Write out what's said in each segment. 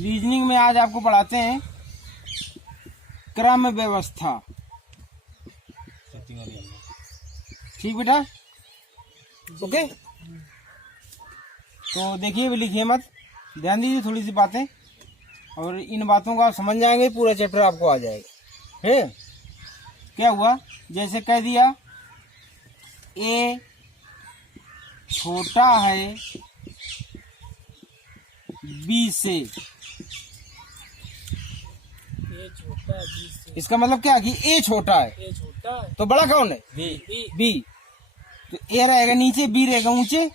Reasoning में आज आपको पढ़ाते हैं क्रम व्यवस्था। ठीक बेटा, ओके। तो देखिए, लिखिए मत, ध्यान दीजिए थोड़ी सी बातें, और इन बातों को आप समझ जाएंगे, पूरा चैप्टर आपको आ जाएगा। है क्या हुआ, जैसे कह दिया ए छोटा है बी से, इसका मतलब क्या कि ए छोटा है, तो बड़ा कौन है? बी। तो ए रहेगा नीचे, बी रहेगा ऊंचे,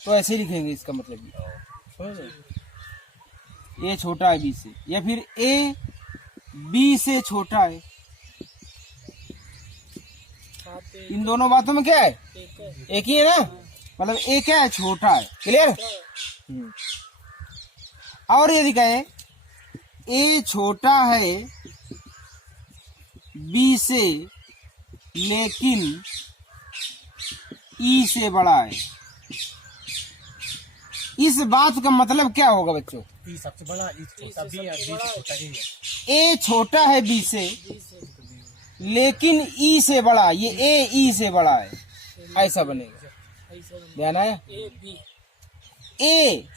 तो ऐसे लिखेंगे इसका मतलब ए छोटा है बी से, या फिर ए बी से छोटा है। इन दोनों बातों में क्या है? एक ही है ना, मतलब ए क्या है? छोटा है। क्लियर? और यदि कहे ए छोटा है बी से लेकिन ई से बड़ा है, इस बात का मतलब क्या होगा बच्चों? ई सबसे बड़ा, ई छोटा, बी है, बी से छोटा ए है। ए छोटा है बी से लेकिन ई से बड़ा, ये ए ई से बड़ा है, ऐसा बनेगा। ध्यान आया? ए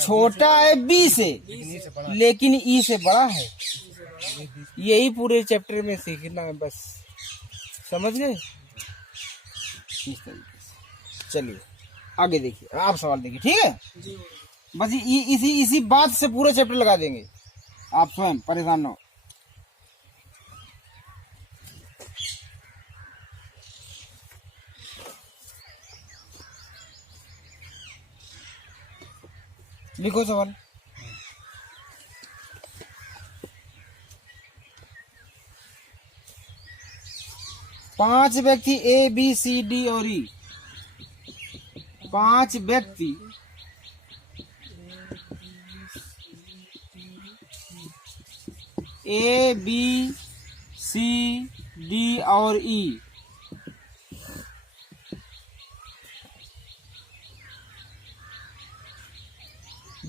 छोटा है बी से लेकिन ई से बड़ा है। यही पूरे चैप्टर में सीखना है, बस समझ गए? इस तरीके से चलिए आगे देखिए, आप सवाल देखिए। ठीक है, बस इसी बात से पूरा चैप्टर लगा देंगे, आप स्वयं परेशान ना हो। लिखो सवाल। पांच व्यक्ति ए बी सी डी और ई, पांच व्यक्ति ए बी सी डी और ई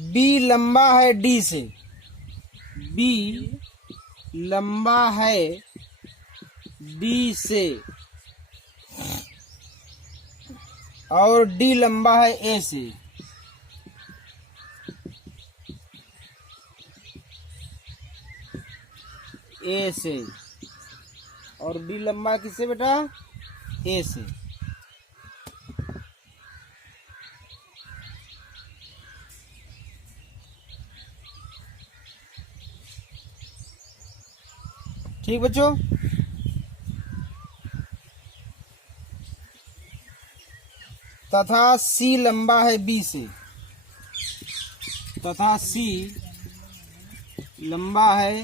बी लंबा है डी से, बी लंबा है डी से और डी लंबा है ए से। ए से और डी लंबा किससे बेटा? ए से। ठीक बच्चों, तथा सी लंबा है बी से, तथा सी लंबा है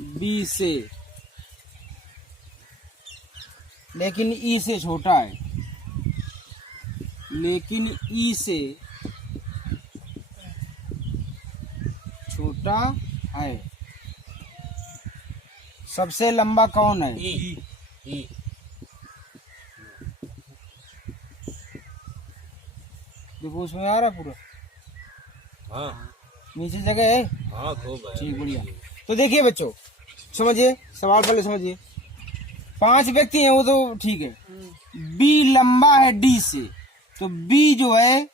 बी से लेकिन ई से छोटा है, लेकिन ई से छोटा है। सबसे लंबा कौन है? ई। देखो उसमें आ रहा पूरा। हाँ, नीचे जगह है। हाँ खूब है। ठीक, बढ़िया। तो देखिए बच्चों, समझिए सवाल पहले समझिए। पांच व्यक्ति हैं, वो तो ठीक है। बी लंबा है डी से, तो बी जो है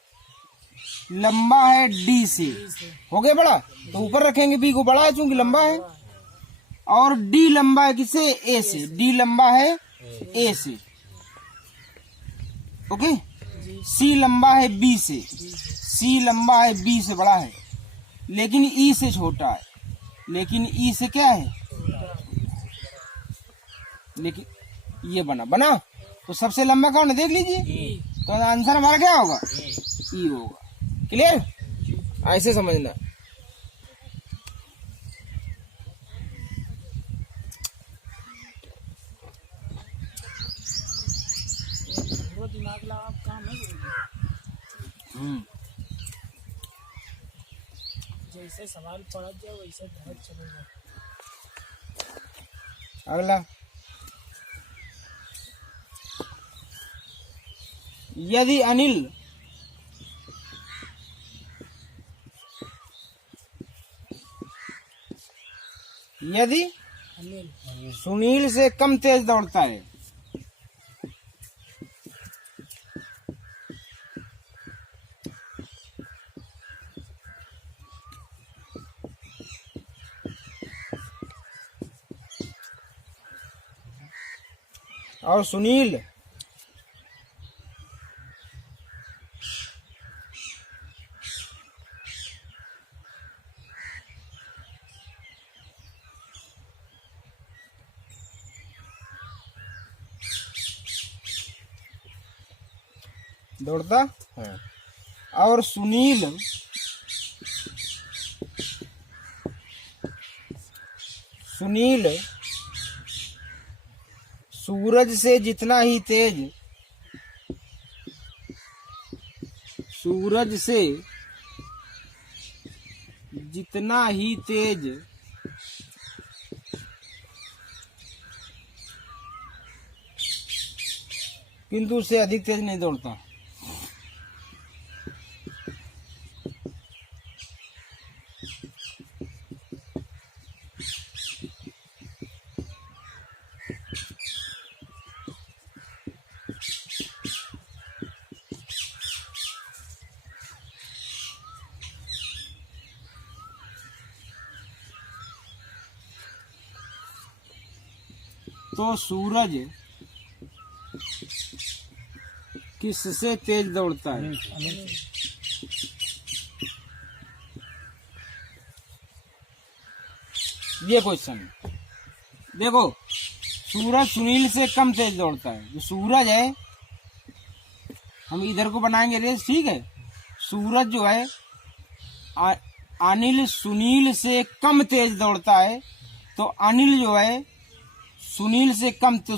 लंबा है डी से, हो गया बड़ा, तो ऊपर रखेंगे बी को, बड़ा है चूंकि लंबा है। और डी लंबा है किससे? ए से। डी लंबा है ए से, ओके। सी लंबा है बी से, सी लंबा है बी से, बड़ा है, लेकिन ई से छोटा है, लेकिन ई से क्या है? लेकिन ये बना तो सबसे लंबा कौन है? देख लीजिए, तो आंसर हमारा क्या होगा? ई होगा। क्लियर? ऐसे समझना। दिमाग लगा काम है, जैसे सवाल पढ़ जाओ वैसे घर चलेगा। अगला, यदि अनिल यदि अनिल सुनील से कम तेज दौड़ता है और सुनील दौड़ता है और सुनील सूरज से जितना ही तेज किंतु उससे अधिक तेज नहीं दौड़ता। तो सूरज किससे तेज दौड़ता है? ये क्वेश्चन देखो, सूरज सुनील से कम तेज दौड़ता है। जो सूरज है, हम इधर को बनाएंगे रेस, ठीक है। सूरज जो है अनिल सुनील से कम तेज दौड़ता है, तो अनिल जो है सुनील से कम, तो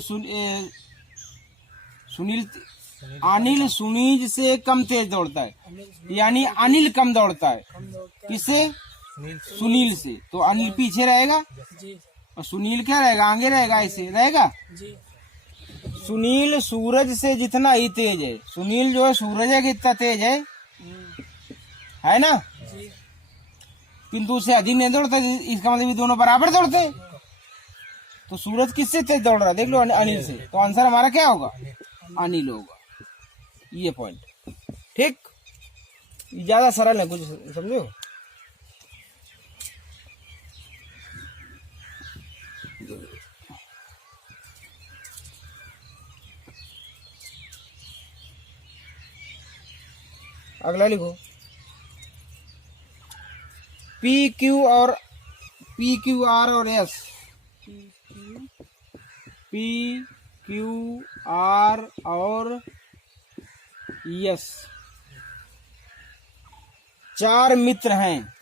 अनिल सुनील से कम तेज दौड़ता है, यानी अनिल कम दौड़ता है। कम दौड़ता किससे? सुनील से। तो अनिल पीछे रहेगा जी और सुनील क्या रहेगा? आगे रहेगा, ऐसे रहेगा। जी सुनील सूरज से जितना ही तेज है, सुनील जो है सूरज है कितना तेज है ना, जी किंतु उससे अधिक नहीं दौड़ता। इसका मतलब ये दोनों बराबर दौड़ते। तो सूरज किससे तेज दौड़ रहा है? देख लो, अनिल से। तो आंसर हमारा क्या होगा? अनिल होगा। ये पॉइंट ठीक, ज्यादा सरल है, कुछ समझो। अगला लिखो, पी क्यू आर और एस। पी क्यू आर और एस 4 मित्र हैं।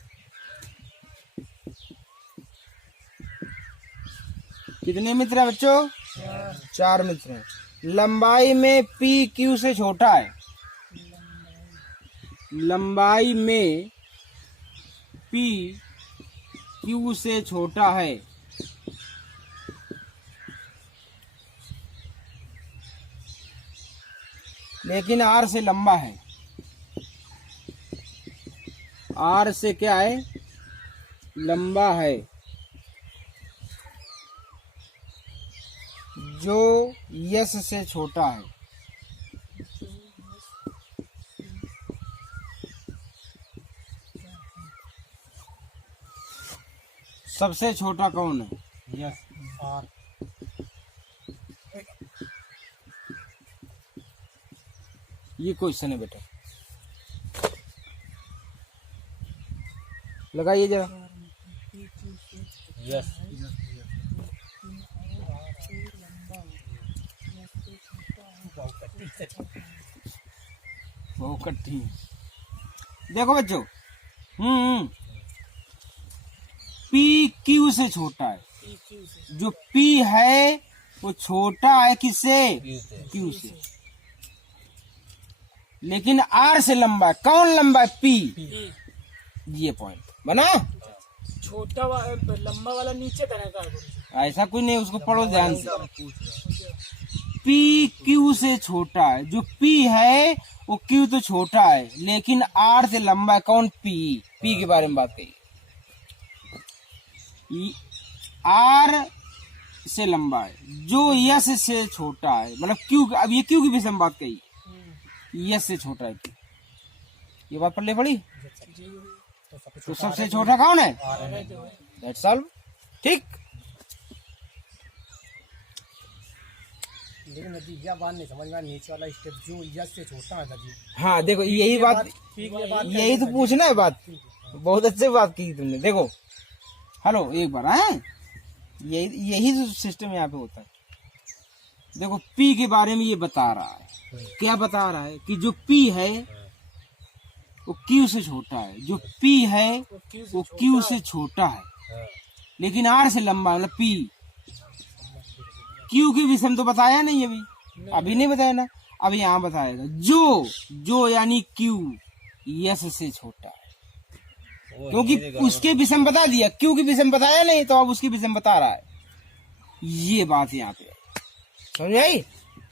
कितने मित्र हैं बच्चों? 4 मित्र हैं। लंबाई में पी क्यू से छोटा है। लंबाई में पी क्यू से छोटा है, लेकिन आर से लंबा है। आर से क्या है? लंबा है। जो यस से छोटा है। सबसे छोटा कौन है? Yes are. ये क्वेश्चन है बेटा, लगाइए जरा। यस बहुत कठिन है। देखो बच्चों, पी क्यू से छोटा है। PQ से जो पी है वो छोटा है किससे? क्यू से। लेकिन आर से लंबा है। कौन लंबा है? पी। P ये पॉइंट बना। छोटा लंबा वाला नीचे तरह का है। ऐसा कोई नहीं, उसको पढ़ो ध्यान से। पी क्यू से छोटा है। जो पी है वो क्यू तो छोटा है, लेकिन आर से लंबा है। कौन? पी। पी के बारे में बात कही। आर से लंबा है, जो यस से छोटा है, मतलब क्यू। अब ये क्यू की विषय में बात कही, यस से छोटा है क्यू। ये बात पढ़ले पड़ी। जी तो सबसे छोटा कौन है? That's all. ठीक। लेकिन नदी यह बात नहीं समझ में, नीचे वाला स्टेप जो यस से छोटा है नदी। हाँ देखो, यही बात, यही तो पूछना है बात। बहुत अच्छी बात की तुमने। देखो हेलो एक बार है, यही तो सिस्टम यहाँ पे होता है। देखो पी के बारे में ये बता रहा है, क्या बता रहा है कि जो पी है वो क्यू से छोटा है, जो पी है वो क्यू से छोटा है, लेकिन आर से लंबा, मतलब पी। क्यू की विषय में तो बताया नहीं अभी नहीं बताया ना, अब यहाँ बताएगा। जो यानी क्यू यस से छोटा है, क्योंकि उसके विषय में बता दिया, क्यू की विषय में बताया नहीं, तो अब उसके विषय में बता रहा है। ये बात यहाँ पे समझ आई?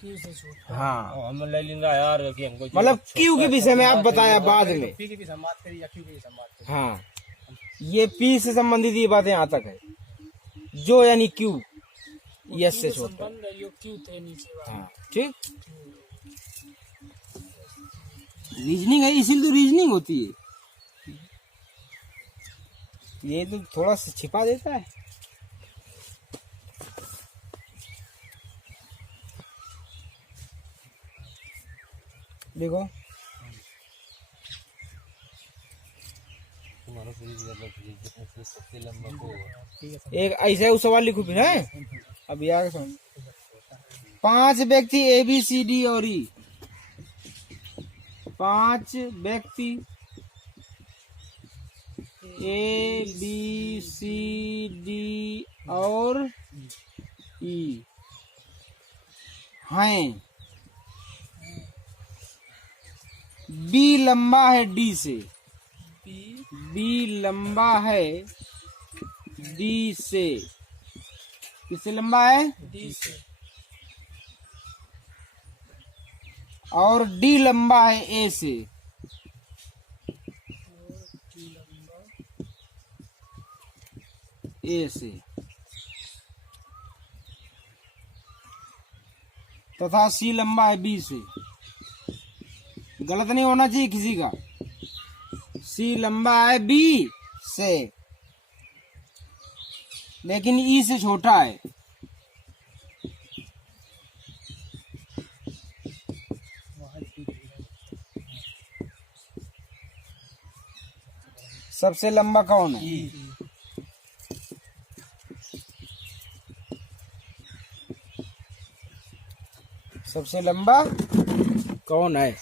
क्यू से छोटा। हाँ हम ले लेंगे यार कि हमको मतलब क्यू के विषय में आप बताया बाद में। पी की भी बात करी या क्यू की भी बात करी। हाँ ये पी से संबंधित ये बातें यहाँ तक है। जो यानी क्यू यस से छोटा है। संबंध है, यो क्यू थे नीचे वाला। हाँ ठीक। रीजनिंग है, इसीलिए तो रीजनिंग होती है। ये तो थोड़ा सा छिपा देता है। देखो एक ऐसा है, सवाल लिखो फिर है। अब यार सुन, 5 व्यक्ति ए बी सी डी और ई, 5 व्यक्ति ए बी सी डी और ई हैं। बी लंबा है डी से, बी लंबा है डी से। किससे लंबा है? डी से। और डी लंबा है ए से। ए से तथा सी लंबा है बी से। गलत नहीं होना चाहिए किसी का। सी लंबा है बी से, लेकिन ई से छोटा है। सबसे लंबा कौन है? सबसे लंबा कौन है?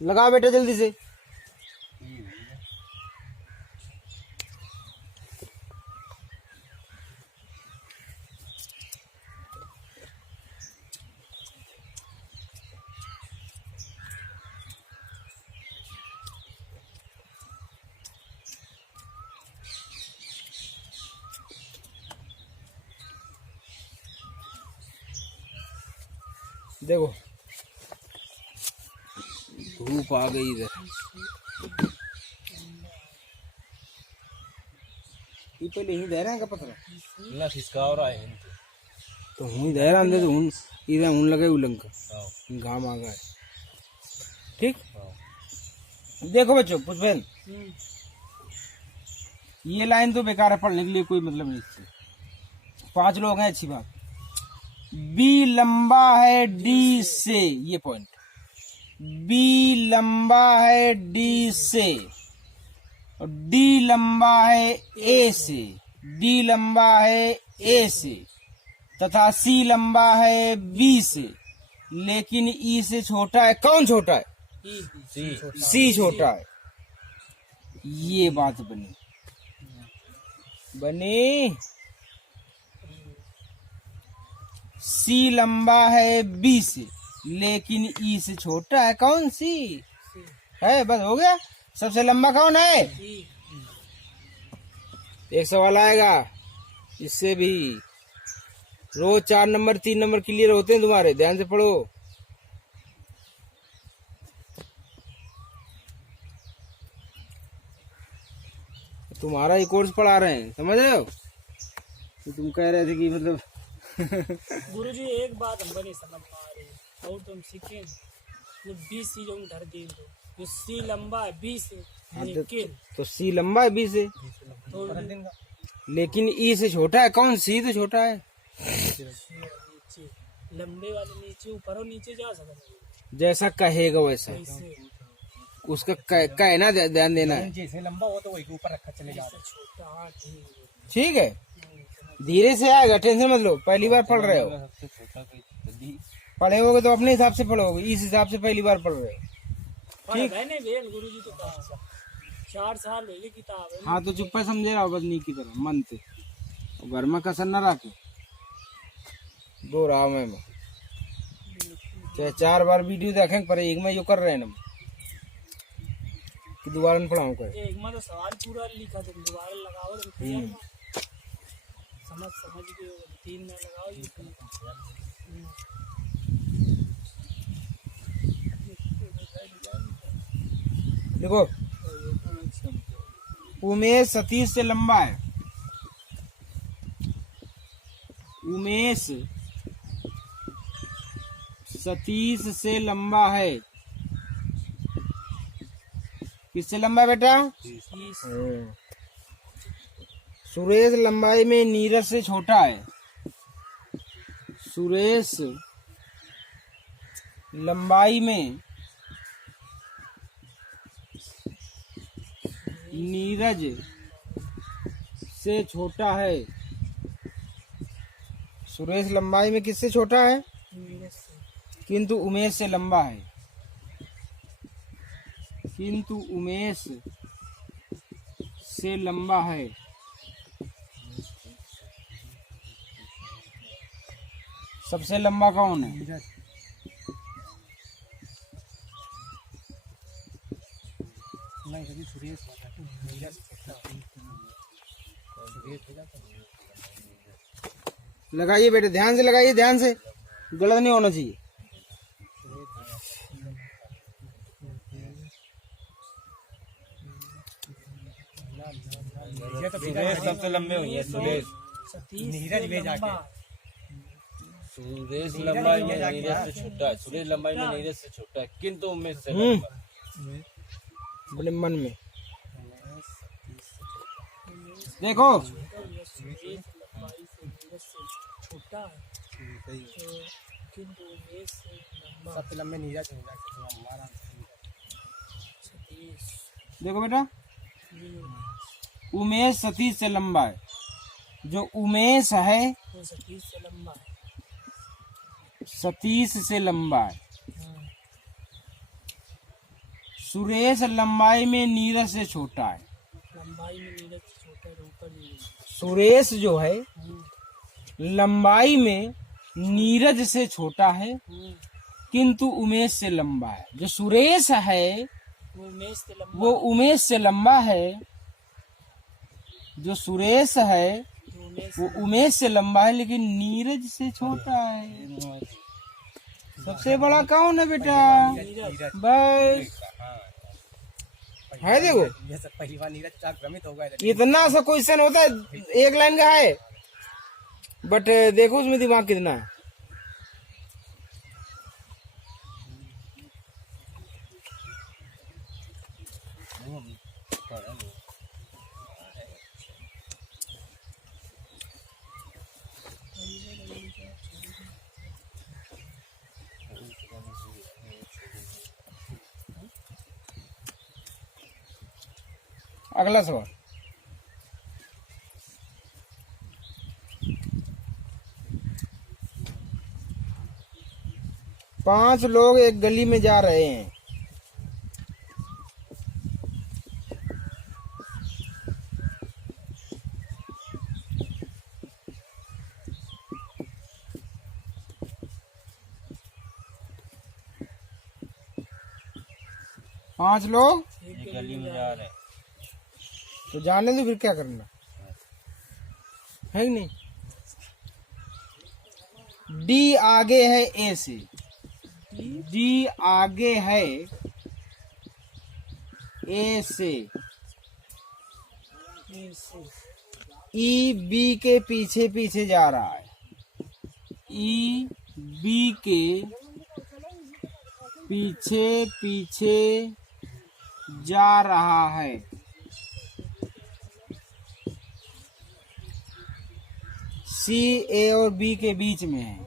लगा बेटा जल्दी से। देखो धूप आ गई इधर। ये पहले ही दे रहे हैं का पत्थर ना खिसका रहा है तो हूँ दे रहा अंदर, तो हूँ इधर हूँ लगे उलंग का घाम आ गया है। ठीक। देखो बच्चों पुष्पेन, ये लाइन तो बेकार है, पढ़ने के लिए कोई मतलब नहीं इससे। 5 लोग हैं, अच्छी बात। बी लंबा है डी से, ये पॉइंट। बी लंबा है डी से और डी लंबा है ए से, डी लंबा है ए से तथा सी लंबा है बी से, लेकिन ई से छोटा है। कौन छोटा है? सी छोटा है। ये बात बनी। सी लंबा है बी से, लेकिन ई से छोटा है। कौन? सी है। बस हो गया। सबसे लंबा कौन है? एक सवाल आएगा इससे भी। रोज 4 नंबर 3 नंबर क्लियर होते हैं तुम्हारे, ध्यान से पढ़ो। तुम्हारा ही कोर्स पढ़ा रहे हैं, समझ रहे हो। तो तुम कह रहे थे कि मतलब गुरुजी एक बात हमको नहीं समझ में आ रही है और तुम सीखे जो बी सी जो धर दे दो जो सी लंबा है बी से लेकिन तो सी लंबा है बी से, तो लेकिन ई से छोटा है। कौन, सी तो छोटा है। नीचे लंबे वाले नीचे ऊपर और नीचे जा सकते जैसा कहेगा वैसा ऐसे उसका कहना ध्यान देना है। जैसे लंबा हो तो वही के ऊपर रखा चले जा रहे छोटा हाँ, ठीक है। ठीक है, धीरे से आएगा, टेंशन मत लो। पहली बार पढ़ रहे हो, पढ़े होगे तो अपने हिसाब से पढ़ोगे, इस हिसाब से पहली बार पढ़ रहे हो। ठीक है नहीं बेन गुरुजी तो कहा 4 साल हो गए किताब है हाँ तो चुप्पा समझे रहा बस नी की तरह मन से, और घर में कसर न रखे दो राह में चाहे 4 बार वीडियो देखें पर एक में यो कर रहे हैं ना कि दोबारा न पढ़ाऊँ कर। एक में तो सवाल पूरा लिखा तुम दोबारा लगाओ तुम क्लियर ना समझ के 3 में लगाओ ये देखो, उमेश सतीश से लंबा है। उमेश सतीश से लंबा है। किससे लंबा है बेटा? सुरेश लंबाई में नीरज से छोटा है। सुरेश लंबाई में नीरज से छोटा है। सुरेश लंबाई में किससे छोटा है? किंतु उमेश से लंबा है। किंतु उमेश से लंबा है। सबसे लंबा कौन है? लगाइए बेटे, ध्यान से लगाइए, ध्यान से, गलत नहीं होना चाहिए। सुरेश सबसे लंबे हुई है। सुरेश नीरज भेज आके सुरेश लंबाई में नीरज से छोटा है। सुरेश लंबाई में नीरज से छोटा है किंतु उमेश से लंबा है। अपने मन में देखो, छोटा है किंतु उमेश से लंबा सबसे लंबे नीरज हो जाते हमारा। देखो बेटा, उमेश सतीश से लंबा है। जो उमेश है वो सतीश से लंबा है। सतीश से लंबा है। सुरेश लंबाई में नीरज से छोटा है। लंबाई में नीरज से छोटा है तो ऊपर नीरज। सुरेश जो है लंबाई में नीरज से छोटा है किंतु उमेश से लंबा है। जो सुरेश है वो उमेश से लंबा वो उमेश से लंबा है। जो सुरेश है वो उमेश से लंबा है लेकिन नीरज से छोटा है। सबसे बड़ा कौन है बेटा? बस है। देखो, ये सब पहली बार नीरज चार भ्रमित हो गए। इतना सा क्वेश्चन होता है, एक लाइन का है, बट देखो उसमें दिमाग कितना है। अगला सवाल, पांच लोग एक गली में जा रहे हैं। पांच लोग ये गली में जा रहे हैं। तो जाने दो, फिर क्या करना है कि नहीं। डी आगे है ए से। डी आगे है ए से। ए से ई बी के पीछे पीछे जा रहा है, ई बी के पीछे पीछे जा रहा है। सी ए और बी के बीच में है।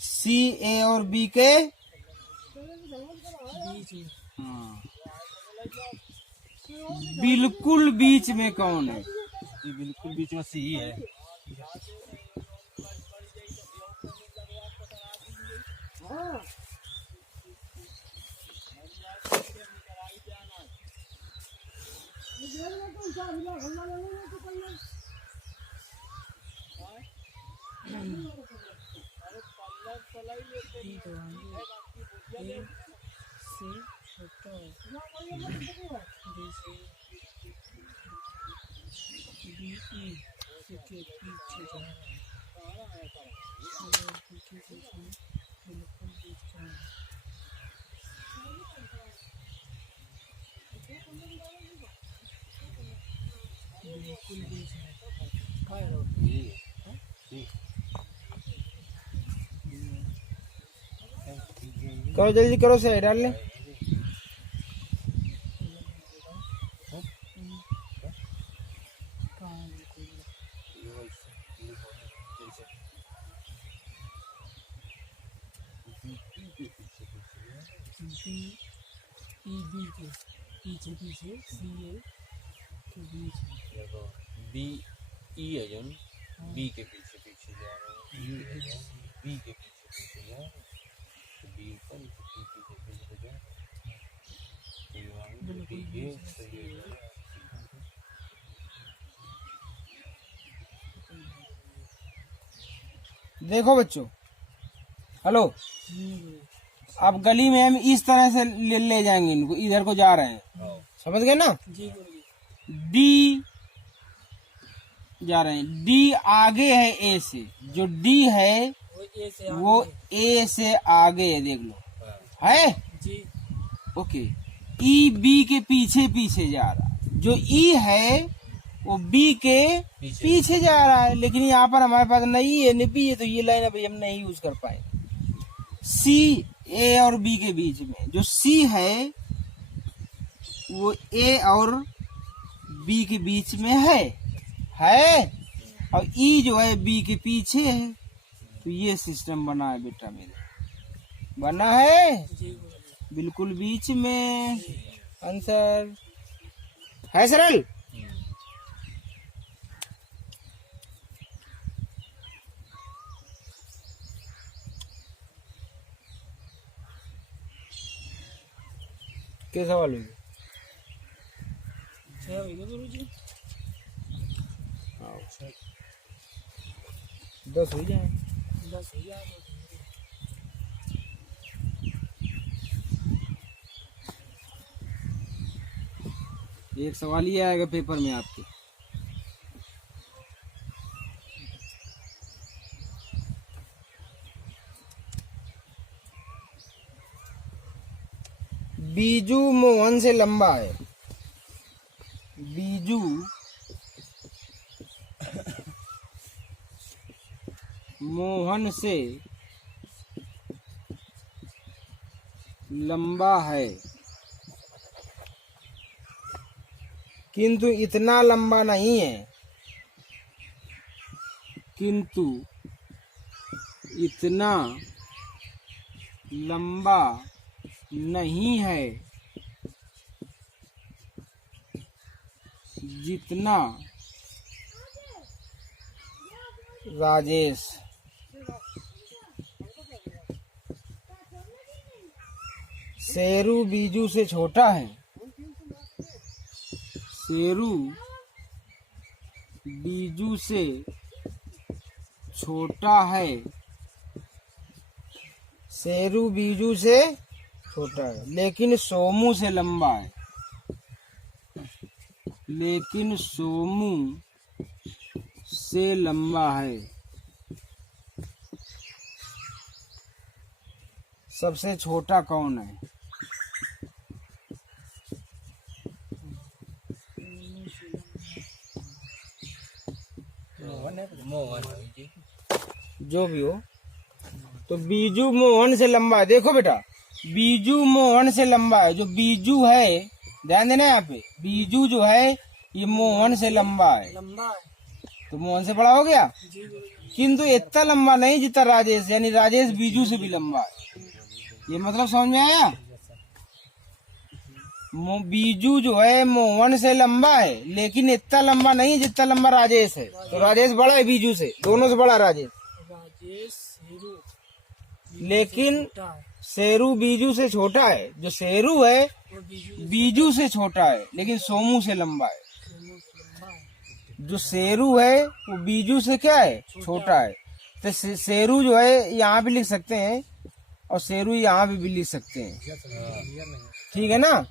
सी ए और बी के बीच में हाँ, बिल्कुल बीच में कौन है? ये बिल्कुल बीच में सी है। डी तो आगे ए से छोटा है, डी से बी ई के पीछे जा रहा है, और पीछे पीछे बिल्कुल बीच में है। बिल्कुल बीच में काय है? करो जल्दी करो, सही डाल ले। बी के पीछे पीछे सी ए के बीच में। देखो बी ई है जो बी के पीछे पीछे जा रहा है, ई है जो बी के पीछे पीछे जा रहा है, तो बी पर पीछे पीछे जा रहा है, तो ये वाला बी ये तो ये जा रहा है। देखो बच्चों, हेलो, अब गली में हम इस तरह से ले जाएंगे इनको, इधर को जा रहे हैं, समझ गए ना? जी गुरुजी। डी जा रहे हैं, डी आगे है ए से, जो डी है वो ए से आगे वो है। ए से आगे है, देख लो, है जी ओके। ई बी के पीछे पीछे जा रहा है, जो ई है वो बी के पीछे जा रहा है, लेकिन यहाँ पर हमारे पास नहीं है, नहीं बी है, तो ये लाइन अभी हम नहीं यूज कर पाएंगे। सी ए और बी के बीच में, जो सी है वो ए और बी के बीच में है, और ई जो है बी के पीछे है। तो ये सिस्टम बना है बेटा मेरे, बना है जी गुरुजी। बिल्कुल बीच में। आंसर है सरल। क्या सवाल हुई? 6 हो गए गुरुजी। 10 हो जाए। 10 हो गया। एक सवाल ही आएगा पेपर में आपके। बीजू मोहन से लंबा है। बीजू मोहन से लंबा है, किंतु इतना लंबा नहीं है, किंतु इतना लंबा नहीं है जितना राजेश। शेरू बीजू से छोटा है। शेरू बीजू से छोटा है। शेरू बीजू से छोटा है, लेकिन सोमू से लंबा है। लेकिन सोमू से लंबा है। सबसे छोटा कौन है? मोहन है जी। जो भी हो, तो बीजू मोहन से लंबा है। देखो बेटा, बीजू मोहन से लंबा है। जो बीजू है, ध्यान देना यहाँ पे, बीजू जो है ये मोहन से लंबा है, लंबा है तो मोहन से बड़ा हो गया। जी गुरुजी। किंतु इतना लंबा नहीं जितना राजेश, यानी राजेश बीजू से भी लंबा है। ये मतलब समझ में आया? बीजू जो है मोहन से लंबा है, लेकिन इतना लंबा नहीं है जितना लंबा राजेश है। तो राजेश बड़ा है बीजू से, दोनों से बड़ा राजेश। राजेश शेरू लेकिन छोटा है, शेरू बीजू से छोटा है। जो शेरू है वो बीजू बीजू से छोटा है, लेकिन सोमू से लंबा है। सोमू से लंबा है। जो शेरू है वो बीजू से क्या है? छोटा है। तो शेरू जो है यहाँ भी लिख सकते हैं और शेरू यहाँ भी लिख सकते हैं, ठीक है ना।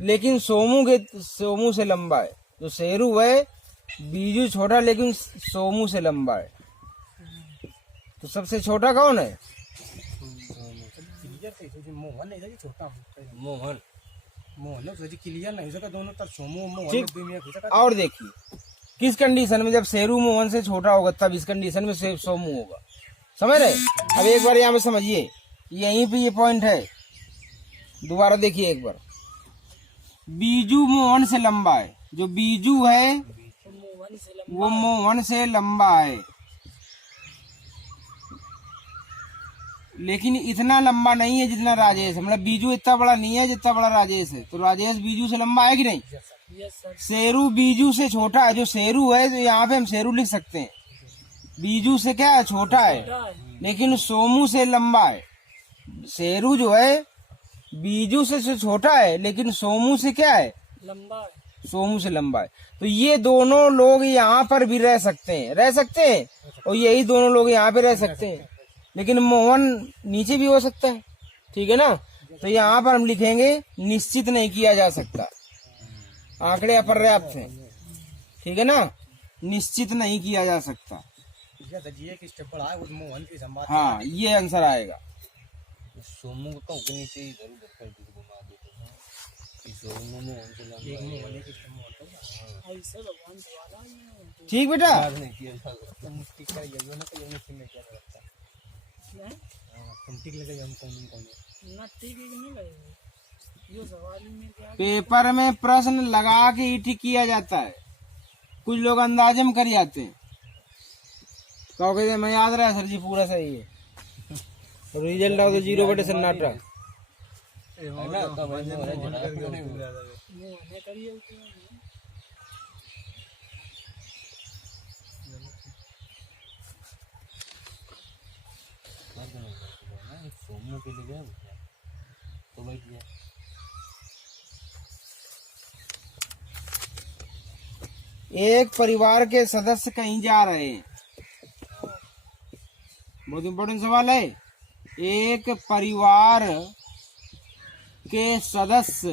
लेकिन सोमू से लंबा है। जो शेरू है बीजू छोटा लेकिन सोमू से लंबा है। तो सबसे छोटा कौन है? मोहन नहीं था छोटा मोहन मोहन है क्लियर नहीं हो सका दोनों तरफ सोमो मोहन ठीक। दुनिया हो सका। और देखिए किस कंडीशन में, जब शेरू मोहन से छोटा होगा तब इस कंडीशन में सोमू होगा। समझ रहे? अब एक बार यहाँ पे समझिए, यहीं पे ये पॉइंट है। दोबारा देखिए एक बार, बीजू मोहन से लंबा है। जो बीजू है तो मोहन से लंबा वो मोहन से लंबा है, लेकिन इतना लंबा नहीं है जितना राजेश है। मतलब बीजू इतना बड़ा नहीं है जितना बड़ा राजेश है। तो राजेश बीजू से लंबा है कि नहीं? Yes sir. शेरू बीजू से छोटा है। जो शेरू है तो यहाँ पे हम शेरू लिख सकते हैं। बीजू से क्या है? छोटा है, छोटा है, लेकिन सोमू से लंबा है। शेरू जो है बीजू से छोटा है, लेकिन सोमू से क्या है? लंबा है। सोमू से लंबा है। तो ये दोनों लोग यहाँ पर भी रह सकते हैं, और यही दोनों लोग यहाँ पे रह सकते हैं। लेकिन मोहन नीचे भी हो सकता है, ठीक है ना। तो यहाँ पर हम लिखेंगे निश्चित नहीं किया जा सकता, आंकड़े अपर्याप्त हैं, ठीक है ना। निश्चित नहीं किया जा सकता। एक स्टेप बढ़ा है उस मोहन की संभाल। हाँ, ये आंसर आएगा। सोमू को के नीचे इधर उधर कर दो, घुमा दो तो सोमू मोहन से लंबा एक है। मोहन एक स्टेप मोहन ऐसे भगवान सवाल है। ठीक बेटा, बात नहीं किया जा सकता। तुम टिक कर जाइयो ना तो ये में क्या लगता है। तुम टिक लगे हम कौन ना ठीक है कि नहीं लगेगा, ये सवाल ही में क्या। पेपर में प्रश्न लगा के ही ठीक किया जाता है। कुछ लोग अंदाजे में कर जाते हैं, कहोगे मैं याद रहा सर जी पूरा सही है, रिजल्ट आओ तो 0 बटे सन्नाटा। है ना, कब है जो है जरा नहीं हुआ। मोहन करिए सोमू के लिए गया तो बैठ गया। एक परिवार के सदस्य कहीं जा रहे हैं, बहुत इम्पोर्टेंट सवाल है। एक परिवार के सदस्य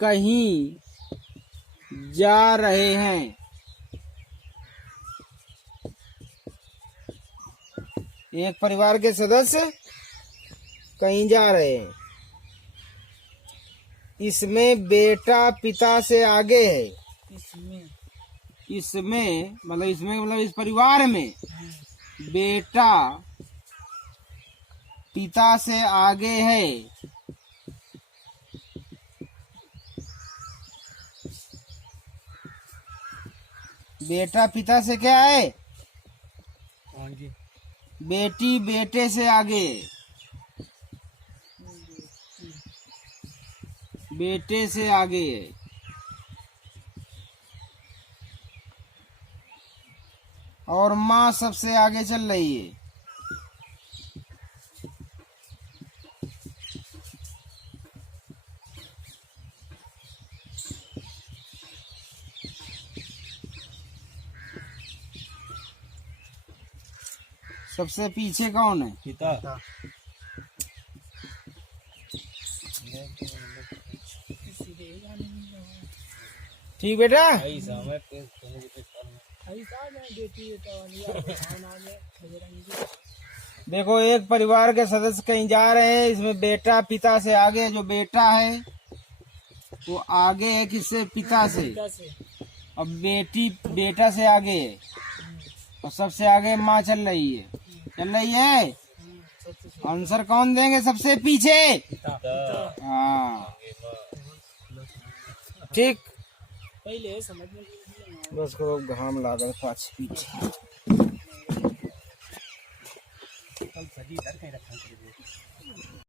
कहीं जा रहे हैं। एक परिवार के सदस्य कहीं जा रहे हैं। इसमें बेटा पिता से आगे है। इसमें मतलब इस परिवार में बेटा पिता से आगे है। बेटा पिता से क्या है? जी बेटी बेटे से आगे, बेटे से आगे है। और माँ सबसे आगे चल रही है। सबसे पीछे कौन है? पिता ठीक बेटा, ऐसा मैं सोमू के साथ में ऐसा मैं बेटी बेटा वाली यार भगवान आ गए बजरंगी। देखो एक परिवार के सदस्य कहीं जा रहे हैं, इसमें बेटा पिता से आगे, जो बेटा है वो आगे है किससे, पिता से, पिता से। और बेटी बेटा से आगे है, और सबसे आगे माँ चल रही है, सबसे आंसर कौन देंगे, सबसे पीछे। पिता हाँ आगे माँ। ठीक, पहले समझने के लिए बस करो घाम लागल पाछ पीछे। कल सजी इधर कहीं रखा है